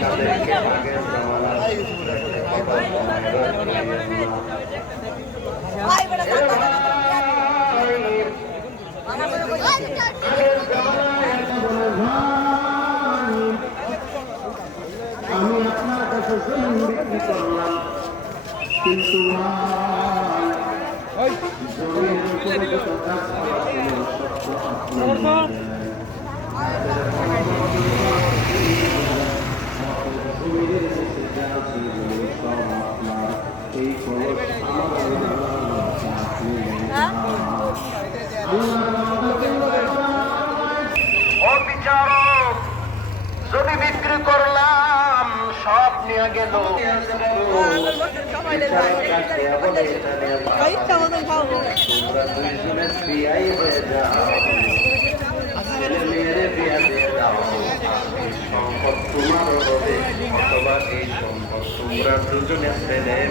তাদেরকে আগের জমানা আমি আপনার কাছে জমিন বিক্রি করলাম, কিন্তু জমিনের উপরে যত কাজ করা ছিল সব তো আপনি জমিনের নিচে যা ছিল সব আপনার। এই খবর ও বিচারক, জমি বিক্রি করলাম, সব নিয়ে গেল। তোমরা দুইজনের বিয়াই হয়ে যাও, ছেলে মেয়েরে বিয়া দিয়ে দাও। এই সম্পদ তোমার হবে, অথবা এই সম্পদ তোমরা দুজনের ছেলে মেয়ে